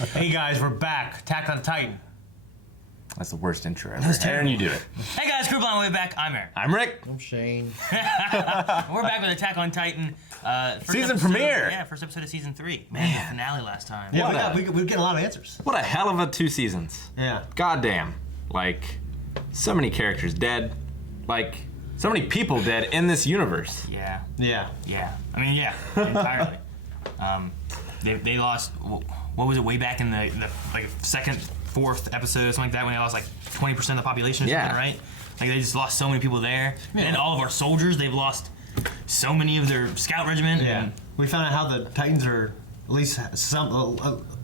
Hey guys, we're back. Attack on Titan. That's the worst intro ever. Aaron, you do it. Hey guys, Crew Blind way back. I'm Aaron. I'm Rick. I'm Shane. We're back with Attack on Titan. Season premiere. Yeah, first episode of season 3. Man, the finale last time. Yeah, we get a lot of answers. What a hell of a 2 seasons. Yeah. Goddamn. Like, so many characters dead. Like, so many people dead in this universe. Yeah. Yeah. Yeah. I mean, yeah, entirely. They lost, what was it, way back in the like second, fourth episode or something like that, when they lost like 20% of the population or something, right? Like, they just lost so many people there. Yeah. And all of our soldiers, they've lost so many of their scout regiment. Yeah. We found out how the Titans are, at least some of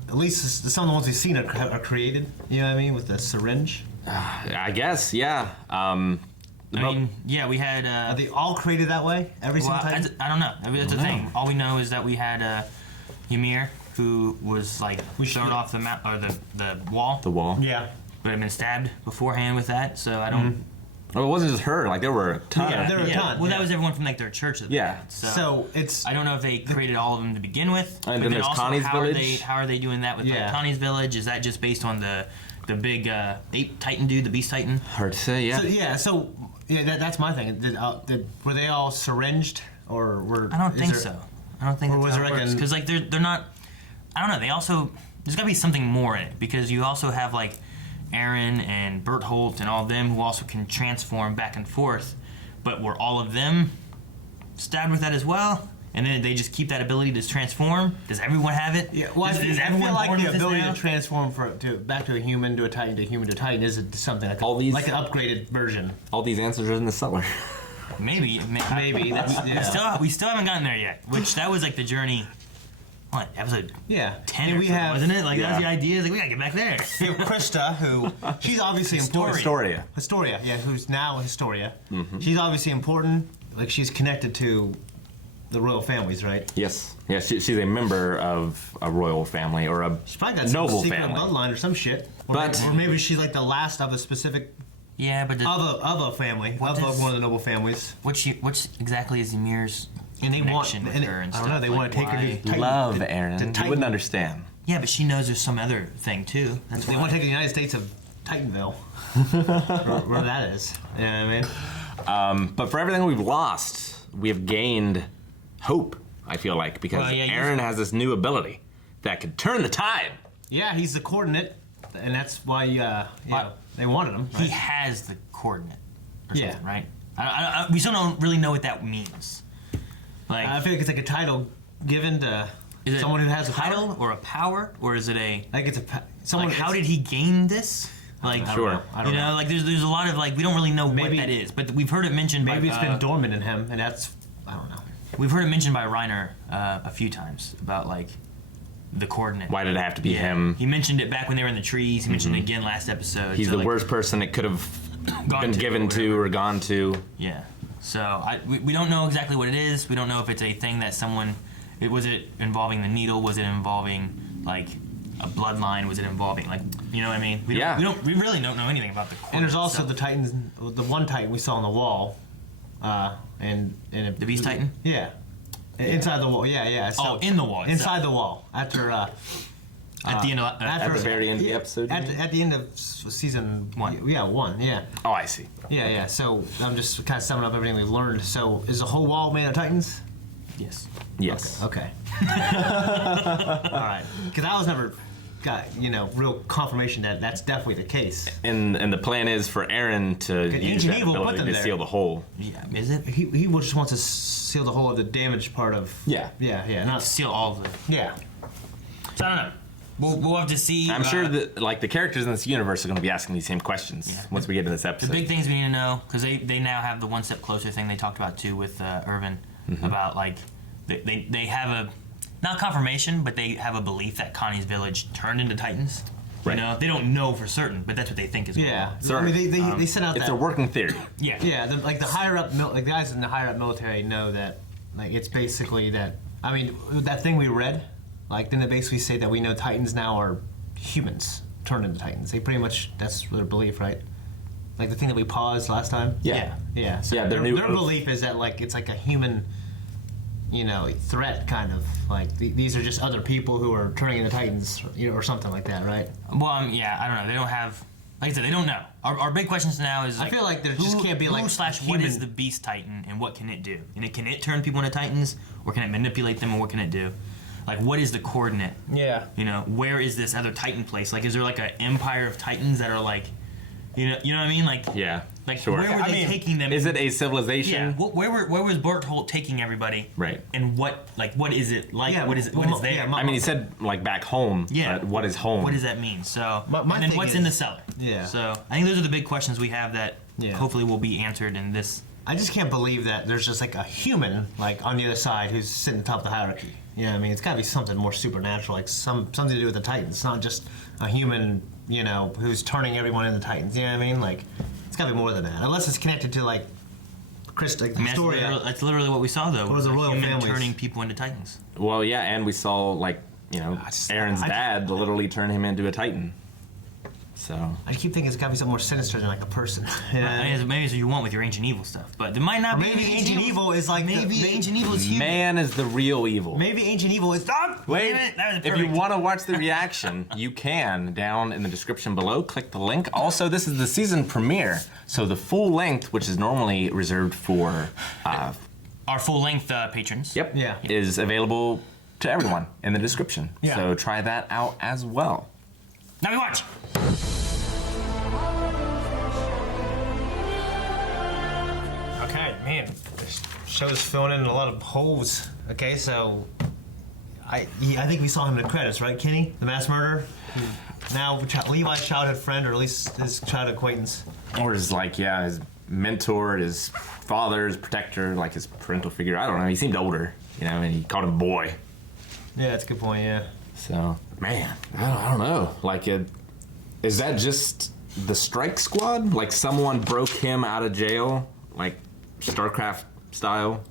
the ones we've seen are created. You know what I mean? With the syringe. I guess, yeah. I mean, yeah, we had... are they all created that way? Every single Titan? I don't know. I mean, that's the thing. All we know is that we had Ymir, who was like thrown off the map or the wall. The wall. Yeah. But had been stabbed beforehand with that, so I don't... Well, it wasn't just her. Like, there were a ton. Yeah, there were a ton. Well, that was everyone from like their church. Yeah. So it's... I don't know if they created all of them to begin with. And then there's also, Connie's village. How are they doing that with like, Connie's village? Is that just based on the big ape Titan dude, the Beast Titan? Hard to say, yeah. So that's my thing. Were they all syringed, or were? I don't think so. I don't think or that's was how there it works. Because like they're not. I don't know. They also there's got to be something more in it, because you also have like Aaron and Bertholdt and all of them who also can transform back and forth, but were all of them stabbed with that as well? And then they just keep that ability to transform? Does everyone have it? Yeah, well, I feel like the ability to transform back to a human, to a Titan, to a human, to a Titan is something like, like an upgraded version. All these answers are in the cellar. Maybe. That's, We still haven't gotten there yet, which that was like the journey. What, episode 10 or so, wasn't it? Like, that was the idea. Like, we gotta get back there. We have Krista, who, she's obviously important. Historia, yeah, who's now Historia. She's obviously important. Like, she's connected to the royal families, right? Yes. Yeah, she's a member of a royal family, or a she's probably got noble some secret family. bloodline or some shit. Or maybe she's like the last of a specific... Yeah, but... of a family. Of one of the noble families. Which exactly is Ymir's connection with her and I stuff? don't know, they want to take her to Titan. Love, Aaron. You wouldn't understand. Yeah, but she knows there's some other thing, too. They want to take the United States of Titanville. where that is. You know what I mean? But for everything we've lost, we have gained hope, I feel like, because Aaron has this new ability that could turn the tide. Yeah, he's the coordinate, and that's why they wanted him. Right? He has the coordinate or something, right? We still don't really know what that means. Like, I feel like it's like a title given to someone who has a title power? or a power, or is it a... Like it's someone. Like, how did he gain this? Like, sure. I don't know. Like there's a lot of like we don't really know what that is, but we've heard it mentioned. Maybe it's been dormant in him, and that's I don't know. We've heard it mentioned by Reiner a few times about like the coordinate. Why did it have to be him? He mentioned it back when they were in the trees. He mentioned it again last episode. He's the worst person it could have been given to or gone to. Yeah. So we don't know exactly what it is. We don't know if it's a thing that someone. Was it involving the needle? Was it involving like a bloodline? Was it involving like you know what I mean? We really don't know anything about the coordinate. And there's also the Titans. The one Titan we saw on the wall. And the Beast Titan? Yeah. Inside the wall, yeah. So, in the wall. Inside the wall. After at the end of at the very end of the episode. At the end of season 1. Yeah, 1. Yeah. Oh, I see. Yeah. So I'm just kind of summing up everything we've learned. So is the whole wall made of Titans? Yes. Yes. Okay. All right. Because I was never got real confirmation that that's definitely the case. And the plan is for Aaron to use that ability to seal the hole. Yeah, is it? He just wants to seal the hole of the damaged part of. Yeah. Not seal all of it. Yeah. So I don't know. We'll have to see. I'm sure that like the characters in this universe are going to be asking these same questions once we get to this episode. The big things we need to know, because they now have the one step closer thing they talked about too with Irvin about like they have a. Not confirmation, but they have a belief that Connie's village turned into Titans. Right. You know, they don't know for certain, but that's what they think is going on. Yeah. So, I mean, they sent out it's a working theory. Yeah. Yeah. The higher up, the guys in the higher up military know that, like, it's basically that. I mean, that thing we read, like, then they basically say that we know Titans now are humans turned into Titans. They pretty much that's their belief, right? Like the thing that we paused last time. Yeah. So their belief is that like it's like a human. threat kind of like these are just other people who are turning into Titans, or something like that, right? Well, yeah, I don't know. They don't have, like I said, they don't know. Our big questions now is like, I feel like there just can't be like what is the Beast Titan and what can it do? And can it turn people into Titans, or can it manipulate them, or what can it do? Like, what is the coordinate? Yeah. Where is this other Titan place? Like, is there like an empire of Titans that are like, you know what I mean? Like, yeah, like sure. where were they taking them? Is it a civilization? Yeah. Where was Berthold taking everybody? Right. And what is it like? Yeah, what is there? yeah, I mean, he said like back home. Yeah. But what is home? What does that mean? So, My and then thing what's is- in the cellar? Yeah. So, I think those are the big questions we have that hopefully will be answered in this. I just can't believe that there's just like a human like on the other side who's sitting atop the hierarchy. Yeah, I mean, it's got to be something more supernatural, like something to do with the Titans. It's not just a human, who's turning everyone into Titans. You know what I mean? Like, it's got to be more than that. Unless it's connected to like the story. That's literally what we saw, though. Or the royal human families. turning people into Titans. Well, yeah, and we saw like Aaron's dad literally turn him into a Titan. So I keep thinking it's got to be something more sinister than like a person. Maybe it's what you want with your ancient evil stuff, but it might not Or be. maybe ancient evil is like maybe the ancient evil is human. man is the real evil. Maybe ancient evil is Wait, Damn it, that was if you perfect. want to watch the reaction, you can down in the description below. Click the link. Also, this is the season premiere, so the full length, which is normally reserved for, Our full length patrons. yep, Yeah. is available to everyone in the description. Yeah. So try that out as well. Now we watch. Okay, man, this show's filling in a lot of holes. Okay, so I think we saw him in the credits, right, Kenny, the mass murderer? Now Levi's childhood friend, or at least his childhood acquaintance. Or his his mentor, his father, his protector, like his parental figure. I don't know. He seemed older, and he called him boy. Yeah, that's a good point. Yeah. So, man, I don't know. Like, is that just the strike squad? Like, someone broke him out of jail, like StarCraft style? What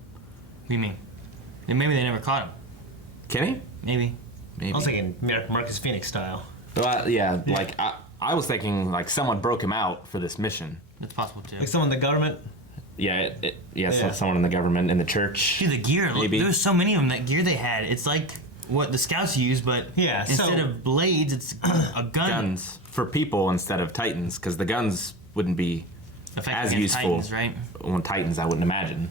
do you mean? And maybe they never caught him. Kenny? Maybe. Maybe. I was thinking Marcus Phoenix style. Well, yeah, like I was thinking like someone broke him out for this mission. That's possible too. Like someone in the government. Yeah, Yeah. someone in the government, in the church. Dude, the gear. Maybe. There's so many of them. That gear they had. It's like what the scouts use, but Yeah, instead so- of blades, it's a gun. Guns for people instead of Titans, because the guns wouldn't be Effective as against useful Titans, right? on Titans, I wouldn't imagine.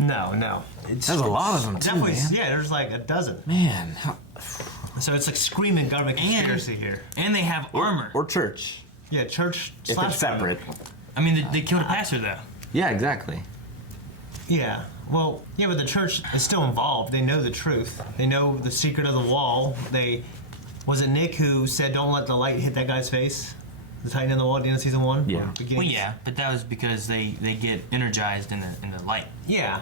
No. It's There's a lot of them too, definitely. man. Yeah, there's like a dozen. Man, So it's like screaming government conspiracy here. And they have armor. or church, Yeah, church if slash it's separate. I mean, they killed a pastor though. Yeah, exactly. Yeah. Well, yeah, but the church is still involved. They know the truth. They know the secret of the wall. Was it Nick who said, "Don't let the light hit that guy's face"? The Titan in the wall at the end of season 1. Yeah. Or beginning? Well, yeah, but that was because they get energized in the light. Yeah.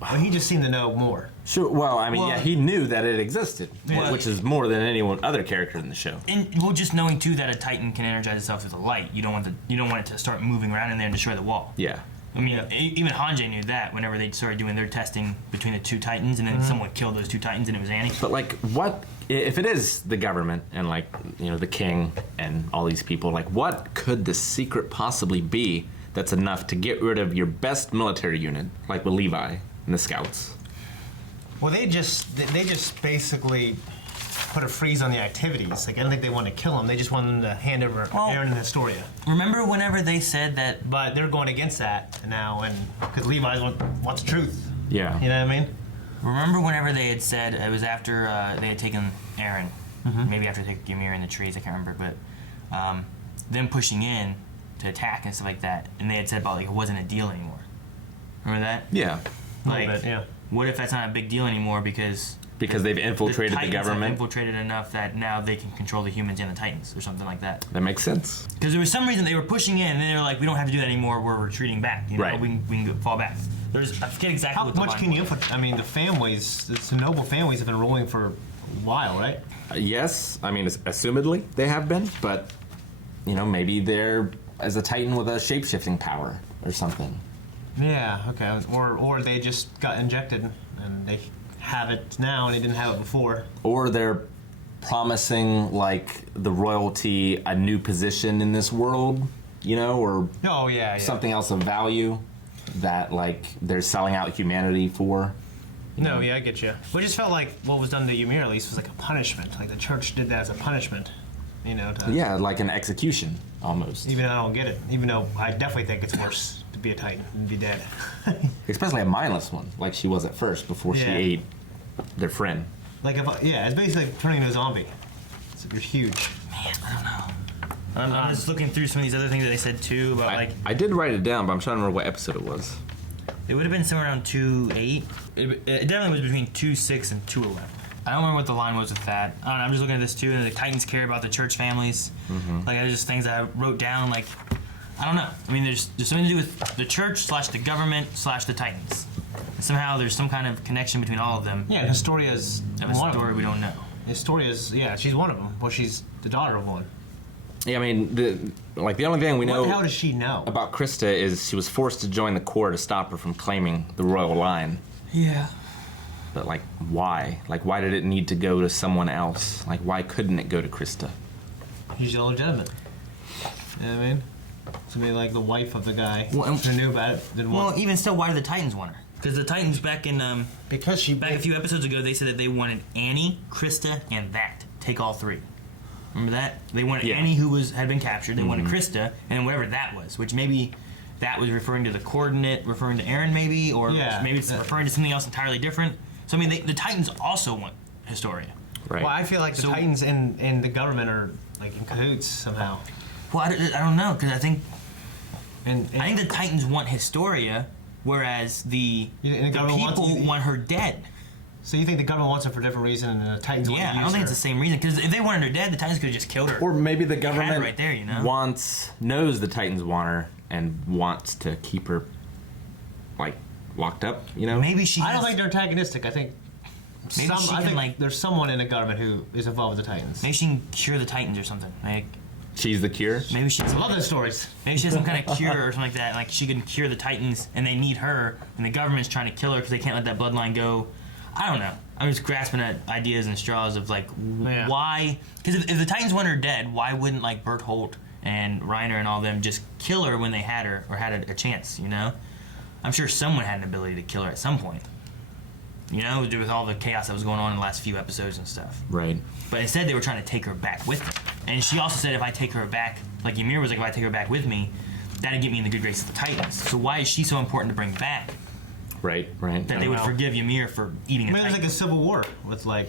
Well, he just seemed to know more. Sure. Well, I mean, Well- yeah, he knew that it existed, Yeah. which is more than any one other character in the show. And well, just knowing too that a Titan can energize itself through the light, you don't want it to start moving around in there and destroy the wall. Yeah. I mean, Yeah. even Hanji knew that whenever they started doing their testing between the two Titans, and then someone killed those two Titans, and it was Annie. But like, what if it is the government and like the king and all these people? Like, what could the secret possibly be that's enough to get rid of your best military unit, like with Levi and the scouts? Well, they just basically put a freeze on the activities. Like, I don't think they want to kill him. They just want them to hand over Aaron and Historia. Remember whenever they said that? But they're going against that now, and because Levi wants the truth. Yeah. You know what I mean? Remember whenever they had said it was after they had taken Aaron, maybe after they took Ymir in the trees, I can't remember, but them pushing in to attack and stuff like that, and they had said about like it wasn't a deal anymore. Remember that? Yeah. Like, bit, yeah. what if that's not a big deal anymore because Because they've infiltrated the Titans have government. infiltrated enough that now they can control the humans and the Titans or something like that. That makes sense. Because there was some reason they were pushing in, and then they were like, "We don't have to do that anymore. We're retreating back. You know, Right. we can fall back." I forget exactly How what the much line can you was. infiltrate? I mean, the families, the noble families have been ruling for a while, right? Yes, I mean, assumedly they have been, but maybe they're as a Titan with a shape-shifting power or something. Yeah, okay. Or they just got injected and they have it now and they didn't have it before. Or they're promising like the royalty a new position in this world, or Oh, yeah. something else of value that like they're selling out humanity for. No, yeah, I get you. But it just felt like what was done to Ymir at least was like a punishment. Like the church did that as a punishment, you know. Yeah, like an execution almost. Even though I don't get it. Even though I definitely think it's worse to be a Titan than be dead. Especially a mindless one, like she was at first before she Yeah. ate their friend. Like it's basically like turning into a zombie. You're huge. Man, I don't know. I'm just looking through some of these other things that they said too about I did write it down, but I'm trying to remember what episode it was. it would have been somewhere around 2:8. It definitely was between 2:6 and 2:11. I don't remember what the line was with that. I don't know, I'm just looking at this too, and the Titans care about the church families. Like there's just things that I wrote down. Like I don't know. I mean, there's something to do with the church / the government / the Titans. And somehow there's some kind of connection between all of them. Yeah, and Historia's Of a one of story them. we don't know. Historia's, yeah, she's one of them. Well, she's the daughter of one. Yeah, I mean, the only thing we What know the hell does she know? about Krista is she was forced to join the Corps to stop her from claiming the royal line. Yeah. But like, why? Like, why did it need to go to someone else? Like, why couldn't it go to Krista? She's illegitimate. You know what I mean? Somebody like the wife of the guy Well, who knew about it didn't Well, want. even still, why did the Titans want her? Because the Titans back Because a few episodes ago, they said that they wanted Annie, Krista, and that. Take all three. Remember that? They wanted Yeah. Annie, who had been captured. They wanted Krista, and then whatever that was, which maybe that was referring to the coordinate, referring to Aaron, maybe, or Yeah. maybe it's referring to something else entirely different. So I mean, the Titans also want Historia. Right. Well, I feel like the So- Titans and the government are like in cahoots somehow. Well, I don't know, because I think And the Titans want Historia, whereas the the government people wants- want her dead. so you think the government wants her for a different reason, and the Titans want to Yeah, use I don't think her? it's the same reason. Because if they wanted her dead, the Titans could have just killed her. Or maybe the Had government her right there, you know? knows the Titans want her and wants to keep her, like, locked up, you know? Maybe she. I don't has- think they're antagonistic. I think Maybe she I can, think like- there's someone in the government who is involved with the Titans. Maybe she can cure the Titans or something. Like She's the cure? maybe she. I love those stories. Maybe she has some kind of cure or something like that. Like she can cure the Titans, and they need her, and the government's trying to kill her because they can't let that bloodline go. I don't know. I'm just grasping at ideas and straws of like Yeah. why. Because if the Titans want her dead, why wouldn't like Bert Holt and Reiner and all them just kill her when they had her or had a chance? You know, I'm sure someone had an ability to kill her at some point. You know, with all the chaos that was going on in the last few episodes and stuff. Right. But instead, they were trying to take her back with them. And she also said, if I take her back, like Ymir was like, if I take her back with me, that'd get me in the good graces of the Titans. So why is she so important to bring back? Right. That they would know. forgive Ymir for eating a Maybe there's Titan? like a civil war with like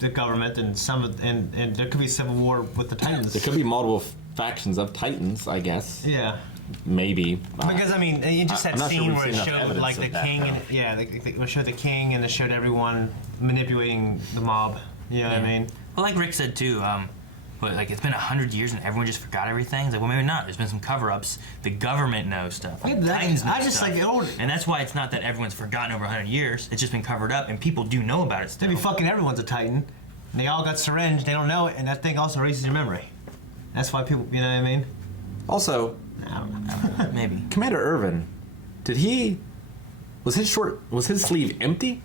the government and and there could be a civil war with the Titans. There could be multiple factions of Titans, I guess. Yeah. Maybe. Because I mean, you just I'm had not sure scene we've where it seen enough showed evidence like the of that, king, and, though. yeah, it showed the king, and it showed everyone manipulating the mob. You know what I mean? Well, like Rick said too, but like it's been 100 years and everyone just forgot everything. It's like, well, maybe not. There's been some cover-ups. The government knows stuff. Like, Yeah, that- Titans know I just stuff. like old. And that's why it's not that everyone's forgotten over 100 years. It's just been covered up, and people do know about it still. Maybe fucking everyone's a Titan. And they all got syringed. They don't know it, and that thing also erases your memory. That's why people. You know what I mean? Also, I don't know. Maybe. Commander Irvin, was his sleeve empty?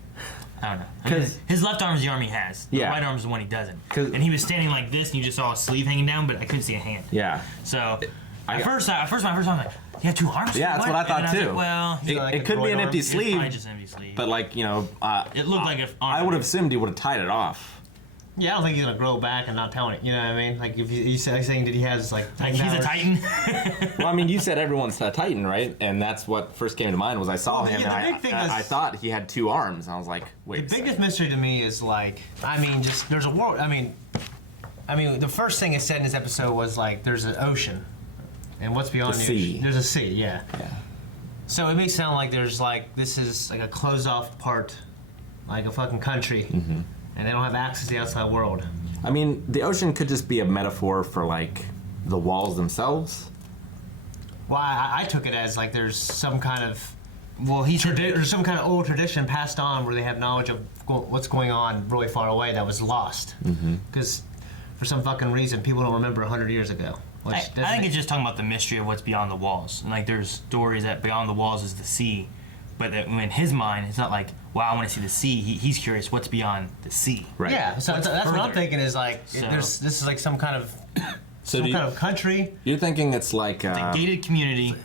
I don't know. I mean, 'Cause- his left arm is the arm he has. The Yeah. right arm is the one he doesn't. 'Cause- And he was standing like this, and you just saw his sleeve hanging down, but I couldn't see a hand. Yeah. So I- at first, my first time, I was like, he had two arms. Yeah, that's what I thought And then was too. like, well, It, like it a could be droid an arm? empty it's probably sleeve, just an empty sleeve. but like, you know, it looked like a. I would have assumed he would have tied it off. Yeah, I don't think he's gonna grow back and not telling it. You know what I mean? Like if you saying that he has like Like 10 he's a hours. Titan. Well, I mean, you said everyone's a Titan, right? And that's what first came to mind was I saw Well, him yeah, and the big thing is- I thought he had two arms. And I was like, wait. The a second. biggest mystery to me is like, I mean, just there's a world. I mean, the first thing it said in this episode was like, there's an ocean, and what's beyond The the sea. ocean? There's a sea, yeah. Yeah. So it makes it sound like there's like this is like a closed off part, like a fucking country, and they don't have access to the outside world. I mean, the ocean could just be a metaphor for like the walls themselves. Well, I took it as like there's some kind of well, he's or some kind of old tradition passed on where they have knowledge of what's going on really far away that was lost. Because for some fucking reason, people don't remember 100 years ago. Which I doesn't think make- it's just talking about the mystery of what's beyond the walls. And like there's stories that beyond the walls is the sea, but that in his mind, it's not like, wow, I want to see the sea. He's curious what's beyond the sea. Right. Yeah, so What's that's what I'm further? thinking is like So- this is like some kind of So some do you- kind of country You're thinking it's like It's a gated community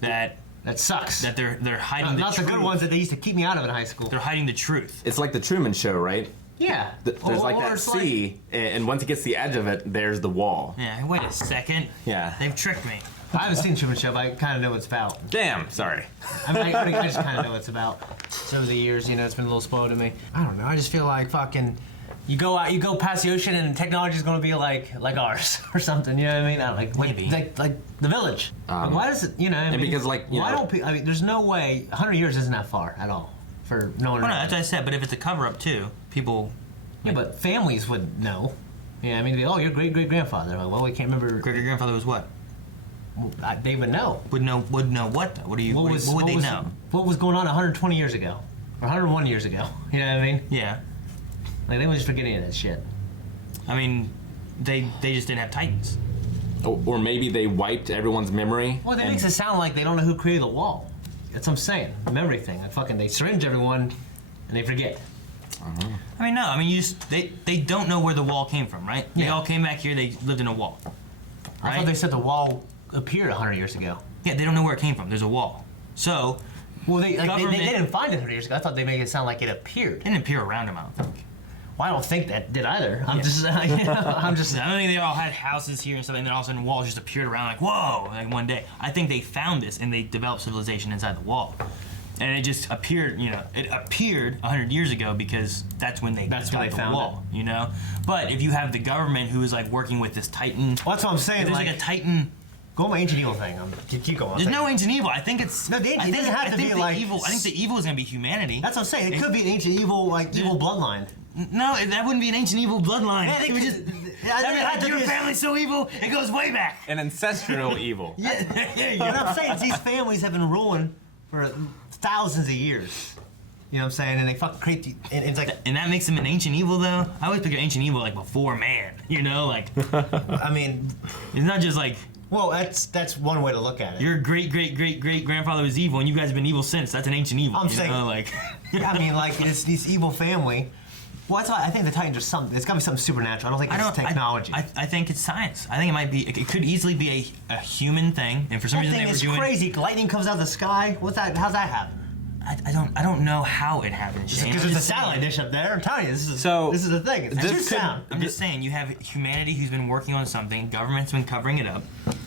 that That sucks. That they're hiding the not truth. the good ones that they used to keep me out of in high school. They're hiding the truth. It's like the Truman Show, right? Yeah. There's like that sea, and once it gets to the edge of it, there's the wall. Yeah, wait a second. Yeah. They've tricked me. I haven't seen Truman Show, but I kind of know what it's about. Damn, sorry. I mean, I just kind of know what it's about. So over the years, it's been a little spoiled to me. I don't know. I just feel like fucking, you go past the ocean and technology is going to be like ours or something. You know what I mean? Maybe. Like the village. Why does it? Because why don't people? I mean, there's no way. 100 years isn't that far at all for no one. Oh no, that's what I said. But if it's a cover up too, people. Yeah, but families would know. Yeah, I mean, your great grandfather. Like, well, we can't remember. Great grandfather was what? They would know. Would know what though? What would they know? What was going on 120 years ago, or 101 years ago? You know what I mean? Yeah. Like they were just forgetting that shit. I mean, they just didn't have Titans. Or maybe they wiped everyone's memory. Well, that makes it sound like they don't know who created the wall. That's what I'm saying. The memory thing. Like fucking, they syringe everyone, and they forget. I mean, no. I mean, they don't know where the wall came from, right? They Yeah. all came back here. They lived in a wall. I thought they said the wall appeared 100 years ago. Yeah, they don't know where it came from. There's a wall. So, Well, they Government- didn't find it 100 years ago. I thought they made it sound like it appeared. it didn't appear around them, I don't think. Well, I don't think that did either. I'm Yeah. just, I'm just. I don't think they all had houses here and stuff, and then all of a sudden walls just appeared around like, whoa, like one day. I think they found this and they developed civilization inside the wall. And it just appeared, it appeared 100 years ago because that's when they got the found wall, But if you have the government who is like working with this Titan, Well, that's what I'm saying. there's like a Titan. Go on my ancient evil thing. Keep going. There's no ancient evil. I think it's. No, the ancient- I think, it doesn't have I to think be the like- evil. I think the evil is gonna be humanity. That's what I'm saying. It could be an ancient evil, evil bloodline. No, that wouldn't be an ancient evil bloodline. Yeah, It would just. Your family's so evil, it goes way back. An ancestral evil. Yeah, What I'm saying is these families have been ruling for thousands of years. You know what I'm saying? And they fucking create and it's like, And that makes them an ancient evil, though. I always picture ancient evil like before man. Like I mean, it's not just like well, that's one way to look at it. your great grandfather was evil and you guys have been evil since. That's an ancient evil. I'm saying- like. I mean, like it's this evil family. Well, that's why I think the Titans are something. It's got to be something supernatural. I don't think it's technology. I think it's science. I think it might be. It could easily be a human thing, and for some that reason thing they were is doing. crazy. Lightning comes out of the sky. What's that? How's that happen? I don't know how it happened. Shane. Because I'm there's a just saying. satellite dish up there. I'm telling you, this is the thing. It's this true could- sound. I'm just saying, you have humanity who's been working on something. Government's been covering it up.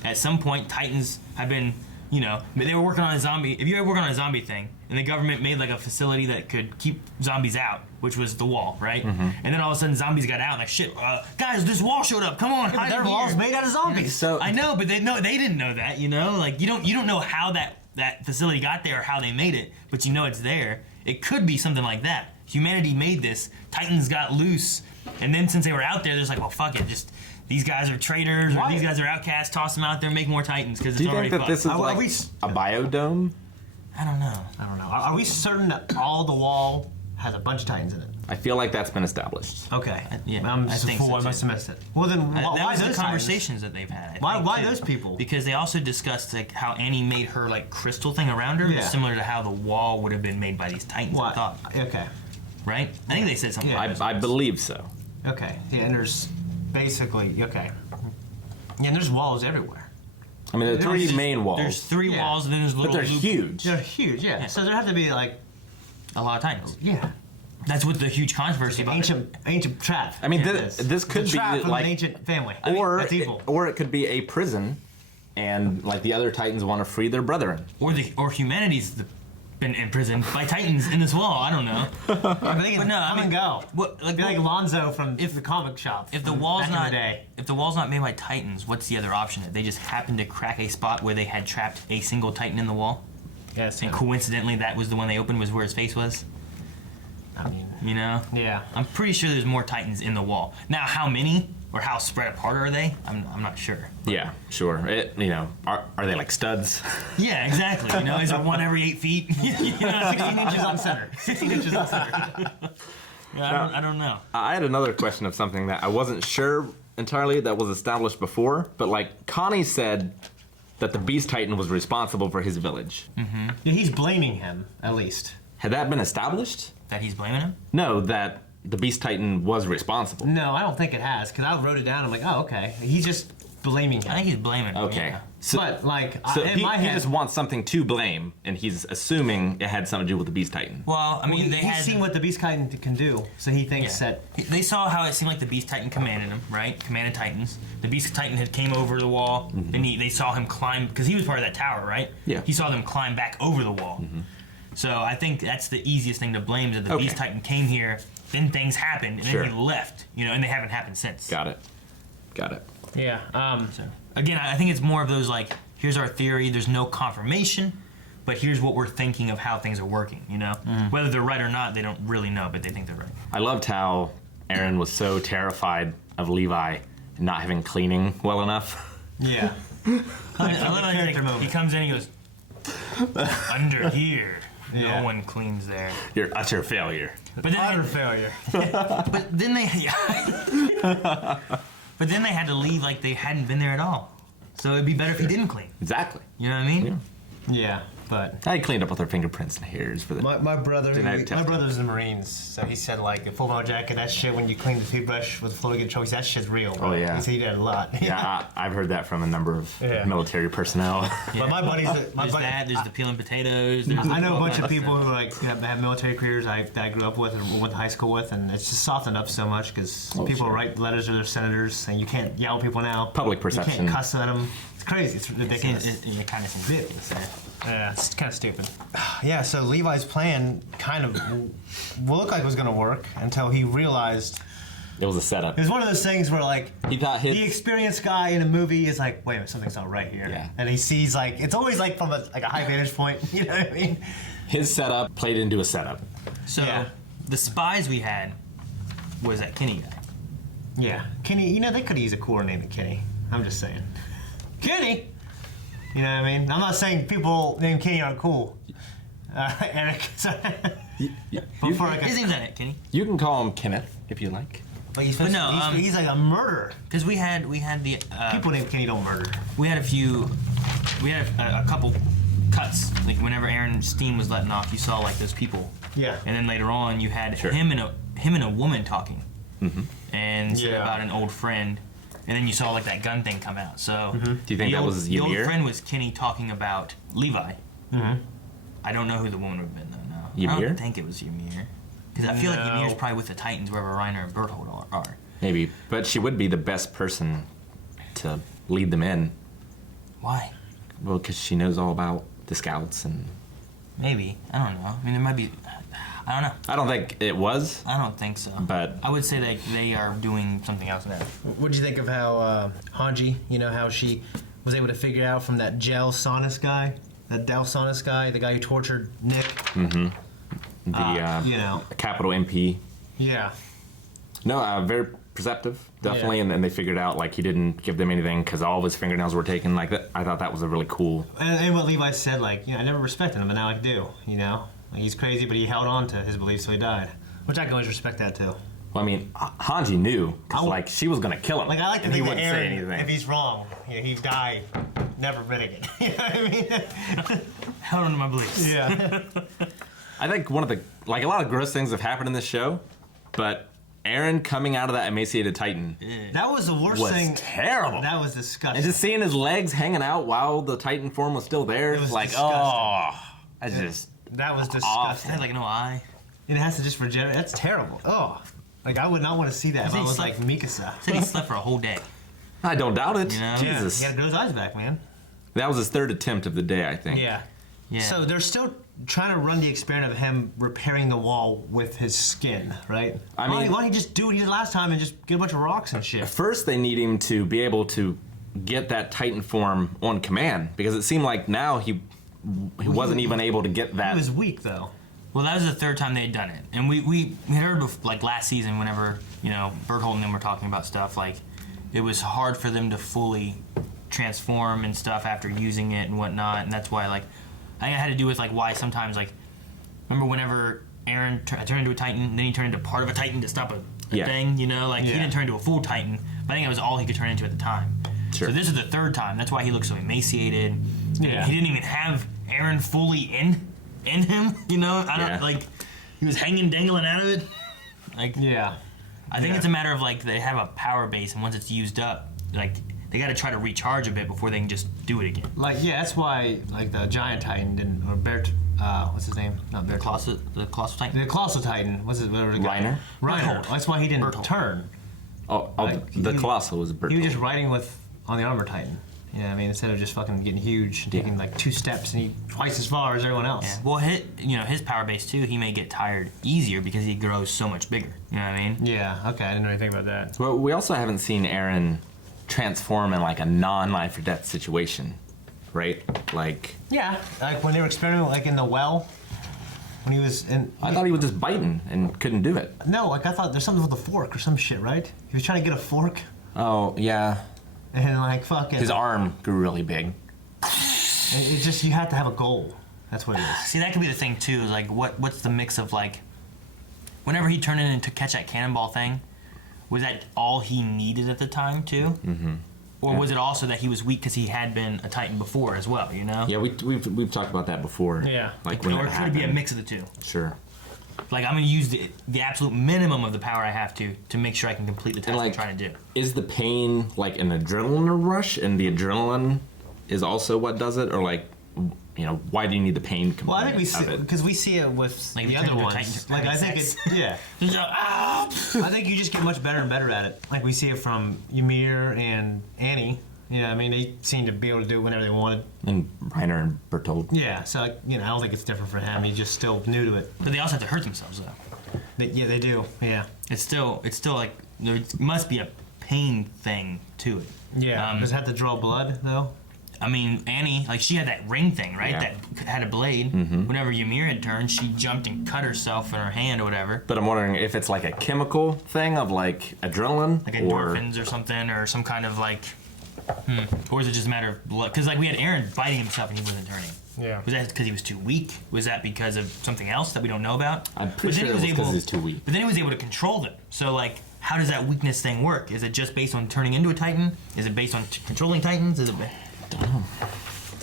At some point, Titans have been, they were working on a zombie. If you ever work on a zombie thing, and the government made like a facility that could keep zombies out, which was the wall, right? Mm-hmm. And then all of a sudden, zombies got out. Like shit, guys, this wall showed up. Come on, hide Their in walls here. made out of zombies. So I know, but they didn't know that. Like you don't know how that facility got there or how they made it, but you know it's there. It could be something like that. Humanity made this. Titans got loose, and then since they were out there, there's like, well, fuck it, just these guys are traitors or Why? these guys are outcasts. Toss them out there, make more Titans because do it's you already think that fucked. this is Are like we- a biodome? I don't know. I don't know. Are we certain that all the wall has a bunch of Titans in it? I feel like that's been established. Okay. Yeah, I'm I just a think fool. so, I must too. have missed it. Well, then That why was the those Titans? conversations that they've had. I Why- think, why too. those people? Because they also discussed like how Annie made her like crystal thing around her, Yeah. similar to how the wall would have been made by these Titans. I What? thought, Okay. right? I think they said something. Yeah. like that. I believe so. Okay. Yeah, and there's basically okay. Yeah, and there's walls everywhere. I mean, there are three There's- main walls. There's three Yeah. walls and then there's but little they're loop- huge. They're huge. Yeah. So there have to be like A lot of Titans. yeah, That's what the huge controversy about. ancient trap. I mean, Yeah, this could the be trap from like- an ancient family. Or That's evil. or it could be a prison, and like the other Titans want to free their brethren. or humanity's been imprisoned by Titans in this wall. I don't know. Yeah, but they can But no, I come mean, and go. what- like, Be like what- Lonzo from the comic shop. If the from wall's back in not the day. if the wall's not made by Titans, what's the other option? They just happened to crack a spot where they had trapped a single Titan in the wall, Yes. and coincidentally that was the one they opened was where his face was. I mean, Yeah. yeah. I'm pretty sure there's more Titans in the wall. Now, how many or how spread apart are they? I'm not sure. Yeah, sure. Are they like studs? Yeah, exactly. Is there one every 8 feet? 16 inches on center. 16 inches on center. Yeah, I don't know. I had another question of something that I wasn't sure entirely that was established before, but like Connie said that the Beast Titan was responsible for his village. Yeah, he's blaming him at least. Had that been established? That he's blaming him? No, that the Beast Titan was responsible. No, I don't think it has because I wrote it down. I'm like, oh, okay. He just blaming him. I think he's blaming. him, Okay. yeah. So, But like so in he, my he head, just wants something to blame, and he's assuming it had something to do with the Beast Titan. Well, I mean, he's seen what the Beast Titan can do, so he thinks that. They saw how it seemed like the Beast Titan commanded him, right? Commanded Titans. The Beast Titan had came over the wall, and they saw him climb because he was part of that tower, right? Yeah. He saw them climb back over the wall. So I think that's the easiest thing to blame is that the Okay. Beast Titan came here, then things happened, and Sure. then he left. And they haven't happened since. Got it. Yeah. So again, I think it's more of those like, here's our theory. There's no confirmation, but here's what we're thinking of how things are working. Whether they're right or not, they don't really know, but they think they're right. I loved how Aaron was so terrified of Levi not having cleaning well enough. Yeah. I love how character moment. he comes in, he goes, under here, Yeah. no one cleans there. You're utter failure. But then, failure. but then they, but then they had to leave like they hadn't been there at all. So it'd be better if he didn't clean. Exactly. You know what I mean? Yeah. Yeah, but I cleaned up with their fingerprints and hairs for the. my brother, Didn't I my test brother's in the Marines, so he said like the Full Metal Jacket, that shit when you clean the toothbrush with floating trophies, that shit's real. Bro. Oh, yeah. He said he did it a lot. Yeah, I've heard that from a number of Yeah. military personnel. But my buddies, There's that. There's the peeling potatoes. There's I know a all bunch that of people stuff. who like have military careers that I grew up with and went to high school with, and it's just softened up so much because people sure. write letters to their senators, and you can't yell at people now. Public perception. You can't cuss at them. It's crazy. It's ridiculous. It kind of seems ridiculous. Yeah, it's kind of stupid. Yeah, so Levi's plan kind of looked like it was going to work until he realized It was a setup. it was one of those things where like He thought the experienced guy in a movie is like, wait a minute, something's not right here. Yeah. And he sees like it's always like from a high vantage point. You know what I mean? his setup played into a setup. So Yeah. the spies we had was that Kenny guy. Yeah, Kenny. They could have used a cooler name than Kenny. I'm just saying, Kenny. You know what I mean? I'm not saying people named Kenny aren't cool. Eric, sorry. Before I His got, name's not it, Kenny. You can call him Kenneth if you like. but he's, But no, he's like a murderer. Because we had the People named Kenny don't murder. we had a couple cuts. Like whenever Aaron's steam was letting off, you saw like those people. Yeah. And then later on, you had Sure. him and a woman talking, and said Yeah. about an old friend. And then you saw like that gun thing come out. So Do you think that was the old Ymir? friend was Kenny talking about Levi. I don't know who the woman would have been though. No, I Ymir? don't think it was Ymir. Because I feel like No. Ymir's probably with the Titans wherever Reiner and Berthold are. Maybe, but she would be the best person to lead them in. Why? Well, because she knows all about the scouts, and Maybe. I don't know. I mean, there might be. I don't know. I don't think it was. I don't think so. But- I would say that they are doing something else now. What'd you think of how Hanji? How she was able to figure out from that Gel Sonus guy, that Del Sonus guy, the guy who tortured Nick. The capital MP. Yeah. No, very perceptive, definitely, Yeah. and then they figured out like he didn't give them anything because all of his fingernails were taken. Like that, I thought that was a really cool. And what Levi said, like, I never respected him, but now I do. Like, he's crazy, but he held on to his beliefs, so he died. Which I can always respect that too. Well, I mean, Hanji knew because like she was gonna kill him. Like, I like to and he think that wouldn't say Aaron, anything. if he's wrong, he'd die, never admitting it. You know what I mean? Held on to my beliefs. Yeah. I think one of the a lot of gross things have happened in this show, but Aaron coming out of that emaciated Titan That was the worst was thing. terrible. That was disgusting. And just seeing his legs hanging out while the Titan form was still there, It was like, disgusting. oh, I just That was It disgusting. had like no eye. And it has to just regenerate. That's terrible. Oh. Like, I would not want to see that if I think was so. like Mikasa. Said he slept for a whole day. I don't doubt it. You know? Jesus, He had to grow his eyes back, man. that was his third attempt of the day, I think. Yeah. Yeah. So they're still trying to run the experiment of him repairing the wall with his skin, right? I mean- why don't you just do what he did last time and just get a bunch of rocks and shit? First, they need him to be able to get that Titan form on command because it seemed like now he wasn't even able to get that. He was weak, though. Well, that was the third time they had done it, and we had heard like last season whenever Berthold and them were talking about stuff like it was hard for them to fully transform and stuff after using it and whatnot, and that's why like I think it had to do with like why sometimes like remember whenever Aaron turned into a Titan, then he turned into part of a Titan to stop a Yeah. thing, he Yeah. didn't turn into a full Titan, but I think that was all he could turn into at the time. Sure. So this is the third time. That's why he looks so emaciated. Yeah. He didn't even have Aaron fully in him. I don't Yeah. like. He was hanging, dangling out of it. Like, Yeah. I think Yeah. it's a matter of like they have a power base, and once it's used up, like they got to try to recharge a bit before they can just do it again. Like, yeah, that's why, like, the giant titan didn't, or bear, what's his name? Not bear. The Colossal Titan? The Colossal Titan, what's it? Whatever the guy. Reiner? Reiner. That's why he didn't Berthold. turn. The Colossal was Berthold. He was just riding on the armor titan. You know what I mean? Instead of just fucking getting huge, taking like 2 steps and he twice as far as everyone else. Yeah. Well, his power base too, he may get tired easier because he grows so much bigger. You know what I mean? Yeah, okay, I didn't know anything about that. Well, we also haven't seen Eren transform in like a non-life or death situation, right? Like, Yeah, like when they were experimenting, like in the well, when he was in. I thought he was just biting and couldn't do it. No, like I thought there's something with a fork or some shit, right? He was trying to get a fork Oh yeah, and like fucking. his arm grew really big. It just, you have to have a goal. That's what it is. See, that could be the thing too. Is like, what's the mix of like, whenever he turned in to catch that cannonball thing, was that all he needed at the time too? Mm-hmm. Or was it also that he was weak because he had been a Titan before as well? You know? Yeah, we've talked about that before. Yeah. Like when Or that could it be a happened. mix of the two? Sure. Like, I'm going to use the absolute minimum of the power I have to make sure I can complete the task like, I'm trying to do. Is the pain like an adrenaline rush, and the adrenaline is also what does it, or like, you know, why do you need the pain component Well, I think we see, of it? because we see it with Like, the we other turn into a ones. Titan Like I think having it's sex. yeah. Just go, ah! I think you just get much better and better at it. Like we see it from Ymir and Annie. You know, I mean, they seem to be able to do it whenever they wanted. And Reiner and Bertold. Yeah, so like, you know, I don't think it's different for him. He's just still new to it. But they also have to hurt themselves, though. Yeah, they do. Yeah. It's still like, there must be a pain thing to it. Yeah. Does it have to draw blood though? I mean, Annie, like, she had that ring thing, right? Yeah. That had a blade. Mm-hmm. Whenever Ymir had turned, she jumped and cut herself in her hand or whatever. But I'm wondering if it's like a chemical thing of like adrenaline, Like or endorphins or something, or some kind of like, or is it just a matter of blood? Because like we had Eren biting himself and he wasn't turning. Yeah. Was that because he was too weak? Was that because of something else that we don't know about? I'm pretty sure it was because he's too weak. But then he was able to control them. So like, how does that weakness thing work? Is it just based on turning into a Titan? Is it based on controlling Titans? Is it?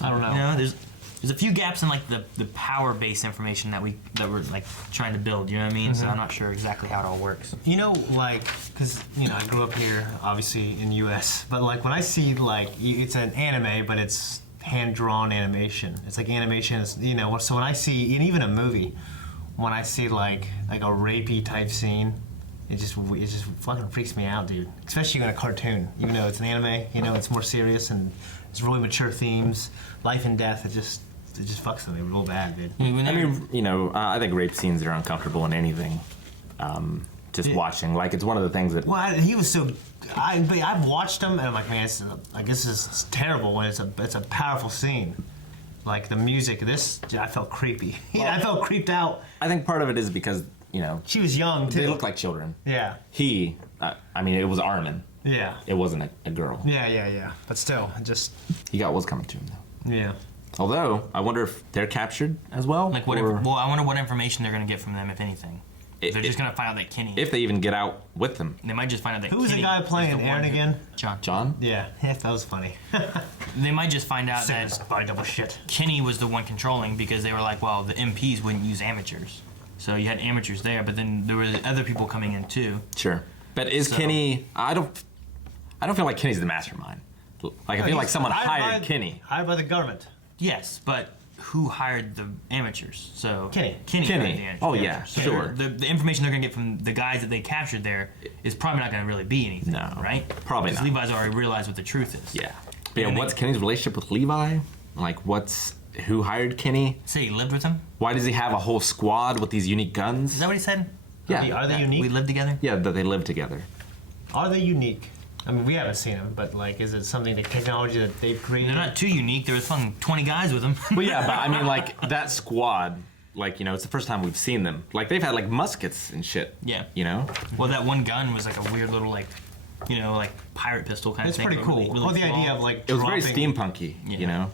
I don't know. You know, there's a few gaps in like the power base information that we're like trying to build. You know what I mean? So I'm not sure exactly how it all works. You know, like, because, you know, I grew up here, obviously, in the U.S., but, like, when I see, like, it's an anime, but it's hand-drawn animation. It's like animation is, you know, so when I see, in even a movie, when I see, like a rapey type scene, it just fucking freaks me out, dude. Especially in a cartoon. Even though it's an anime, you know, it's more serious and it's really mature themes. Life and death, it just fucks with me real bad, dude. We I never- mean, you know, I think rape scenes are uncomfortable in anything. Just Yeah. watching, like, it's one of the things that. Well, he was so. I've watched him, and I'm like, man, this is terrible. When it's a powerful scene, like the music. I felt creepy. I felt creeped out. I think part of it is because, you know, She was young too. they look like children. Yeah, I mean, it was Armin. yeah, It wasn't a girl. yeah. But still, He got what's coming to him though. yeah. Although I wonder if they're captured as well. Like whatever. or Well, I wonder what information they're gonna get from them, if anything. If- They're just gonna find out that Kenny. if they even get out with them. They might just find out that Who was the Kenny guy is playing the one Aaron who- again? John. John. Yeah, that was funny. They might just find out Sick of that this body double shit. Kenny was the one controlling because they were like, well, the MPs wouldn't use amateurs. So you had amateurs there, but then there were other people coming in too. Sure. But is So- Kenny? I don't feel like Kenny's the mastermind. Like I feel like He's someone hired hired by- Kenny. Hired by the government. Yes, but who hired the amateurs? So Kenny. Kenny. Kenny. hired the amateurs. Oh, yeah, So sure. The information they're gonna get from the guys that they captured there is probably not gonna really be anything. No, right? probably Because not. Levi's already realized what the truth is. Yeah. But yeah, And what's they- Kenny's relationship with Levi? Like, who hired Kenny? Say he lived with him. Why does he have a whole squad with these unique Is guns? that what he said? Yeah. Are they That unique? We lived together. Yeah, that they live together. Are they unique? I mean, we haven't seen them, but like, is it something, the technology that they've created? They're not too unique. There was fucking 20 guys with them. Well, yeah, but I mean, like, that squad, like, you know, it's the first time we've seen them. Like, they've had, like, muskets and shit. Yeah. You know? Well, that one gun was like a weird little like, you know, like pirate pistol kind It's of thing. pretty but cool. really- really Well, the small. idea of like It was very dropping, steampunky, Yeah. you know?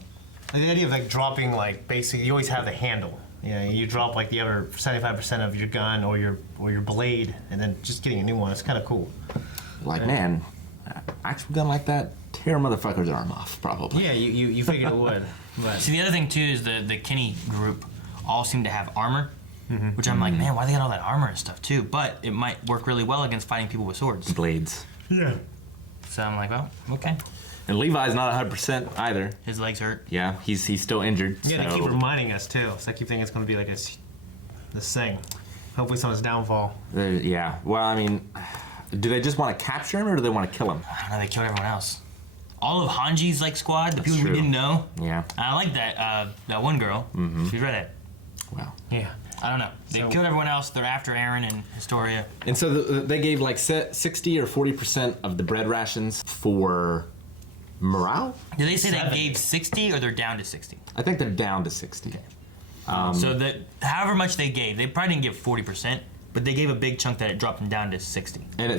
the idea of like dropping, like, basically, you always have the handle. You know, you drop like the other 75% of your gun or your blade, and then just getting a new one. It's kind of cool. Like, man, actual gun like that, tear a motherfucker's arm off, probably. Yeah, you figured it would, but See, the other thing too is the Kenny group all seem to have armor, Mm-hmm. which I'm like, man, why they got all that armor and stuff too? But it might work really well against fighting people with swords. Blades. yeah. So I'm like, well, okay. And Levi's not 100% either. His legs hurt. Yeah, he's still injured. Yeah, they so. keep reminding us too. So I keep thinking it's going to be like this thing. Hopefully, someone's downfall. Yeah. Well, I mean, do they just want to capture him or do they want to kill him? I don't know. They killed everyone else. All of Hanji's like squad, the people true. we didn't know. Yeah. I like that one girl. Mm-hmm. She's redhead. Wow. Yeah. I don't know. They killed everyone else. They're after Aaron and Historia. And so they gave like 60 or 40% of the bread rations for morale? Did they say 70. they gave 60 or they're down to 60? I think they're down to 60. So that however much they gave, they probably didn't give 40%, but they gave a big chunk that it dropped them down to 60. And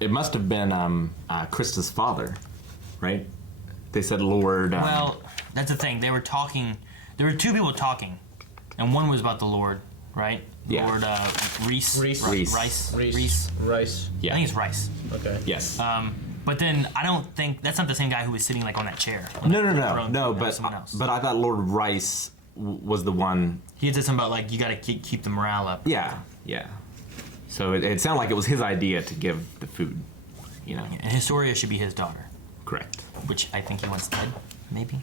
it must have been Krista's father, right? They said Lord. Well, that's the thing. They were talking. There were two people talking, and one was about the Lord, right? Yeah. Lord Reese. Reese. Rice. Yeah. I think it's Rice. Okay. Yes. But then I don't think that's not the same guy who was sitting like on that chair. No. But someone else. But I thought Lord Rice was the one. He had said something about like you got to keep the morale up. Yeah. So it sounded like it was his idea to give the food. You know. And Historia should be his daughter, Correct. which I think he wants dead, maybe.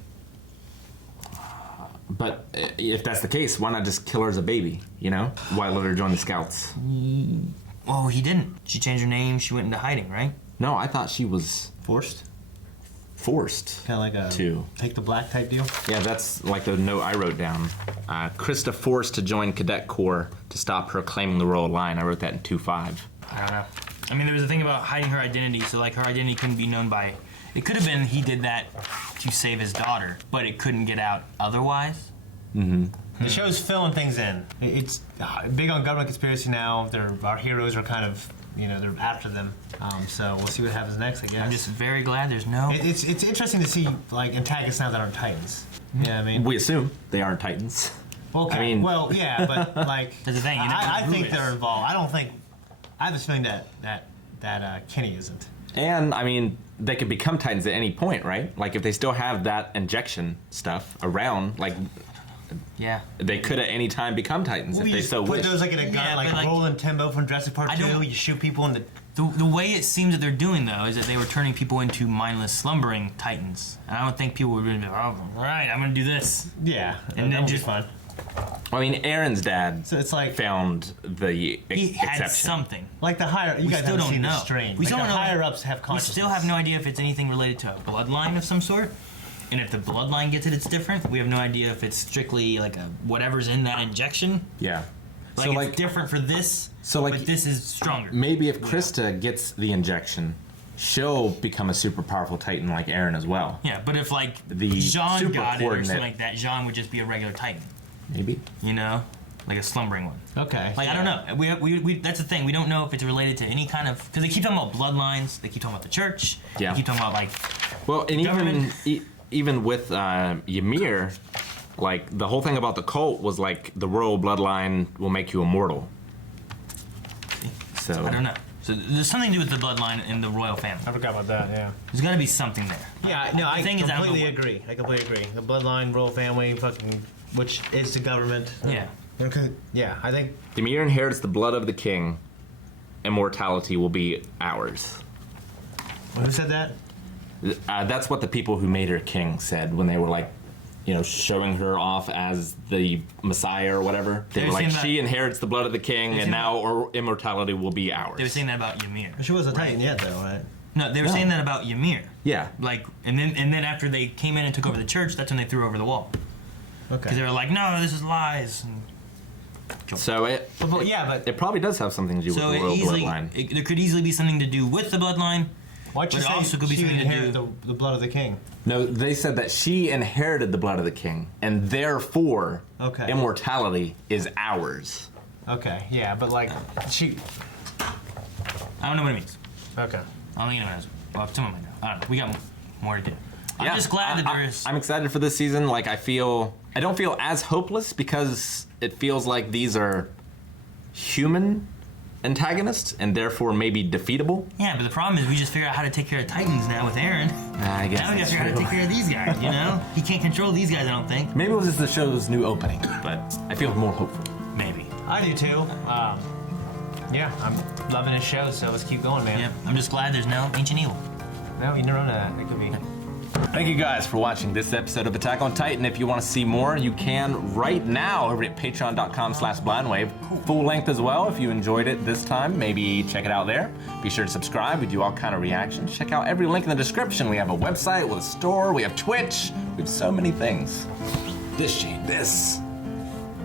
But if that's the case, why not just kill her as a baby? You know, why let her join the scouts? Well, he didn't. She changed her name. She went into hiding, right? No, I thought she was Forced. forced. Kind of like a to. take the black type deal. Yeah, that's like the note I wrote down. Krista forced to join Cadet Corps to stop her claiming the royal line. I wrote that in 2.5. I don't know. I mean, there was a thing about hiding her identity, so like her identity couldn't be known by. It could have been he did that to save his daughter, but it couldn't get out otherwise. The show's filling things in. It's big on government conspiracy now. Our heroes are kind of, they're after them. So we'll see what happens next, I guess. I'm just very glad there's no. It's interesting to see like antagonists now that aren't Titans. Yeah, I mean. We assume they aren't Titans. Okay. I mean- well, yeah, but like. That's the thing, you never know I who think is. they're involved. I have this feeling that Kenny isn't. And I mean, they could become Titans at any point, right? Like if they still have that injection stuff around, like Yeah. they could at any time become Titans if You they just so put wish. those like in a gun, Yeah, but, like, Roland Timbo from Jurassic Park I 2. don't- You shoot people in the. The way it seems that they're doing though is that they were turning people into mindless, slumbering Titans, and I don't think people would really be like, "Oh, right, I'm gonna do this." Yeah, And then that'll be just- fun. I mean, Aaron's dad So it's like found the He had exception. something. like the higher. You We guys still haven't don't seen know. the strain. We Like still the don't know. higher ups have We consciousness. still have no idea if it's anything related to a bloodline of some sort. And if the bloodline gets it, it's different. We have no idea if it's strictly like a whatever's in that injection. Yeah. Like so it's like different for this. So, like, but this is stronger. maybe if Krista gets the injection, she'll become a super powerful Titan like Aaron as well. Yeah, but if like The Jean super got it or coordinate- something like that, Jean would just be a regular Titan. Maybe. You know, like a slumbering one. Okay. Like I don't know. We that's the thym. We don't know if it's related to any kind of because they keep talking about bloodlines. They keep talking about the church. Yeah. They keep talking about like Well, and Government. even with Ymir, like the whole thing about the cult was like the royal bloodline will make you immortal. So I don't know. So there's something to do with the bloodline in the royal family. I forgot about that. Yeah. There's got to be something there. Yeah. No, The I thing is, I don't completely know agree. I completely agree. The bloodline, royal family, fucking, which is the government. Yeah. Okay. Yeah. I think. Ymir inherits the blood of the king. Immortality will be ours. Who said that? That's what the people who made her king said when they were like, showing her off as the Messiah or whatever. They They were were like, saying that- she inherits the blood of the king, and saying now immortality will be ours. They were saying that about Ymir. She wasn't a Titan yet, though, right? No, they were No. saying that about Ymir. Yeah. Like, and then after they came in and took over the church, that's when they threw her over the wall because Okay. they were like, no, this is lies. And So it But yeah, but it probably does have something to do so with the royal bloodline. there could easily be something to do with the bloodline. why'd you but it say also could be she something to inherited do- the blood of the king? No, they said that she inherited the blood of the king, and therefore Okay. immortality is ours. Okay. Yeah, but like she. I don't know what it means. Okay. I don't think anyone knows. Well, someone might know. I don't know. We got more to do. I'm Yeah, just glad that there is. I'm excited for this season. Like I don't feel as hopeless because it feels like these are human antagonists and therefore maybe defeatable. Yeah, but the problem is we just figured out how to take care of Titans now with Aaron. I guess Now we gotta that's figure out how to true. take care of these guys, you know? He can't control these guys, I don't think. Maybe it was just the show's new opening, but I feel more hopeful. Maybe. I do too. Yeah, I'm loving this show, so let's keep going, man. Yep. I'm just glad there's no ancient evil. No, you never know that. It could be. Thank you guys for watching this episode of Attack on Titan. If you want to see more, you can right now over at patreon.com/blindwave. Full length as well. If you enjoyed it this time, maybe check it out there. Be sure to subscribe. We do all kind of reactions. Check out every link in the description. We have a website with a store. We have Twitch. We have so many things. This.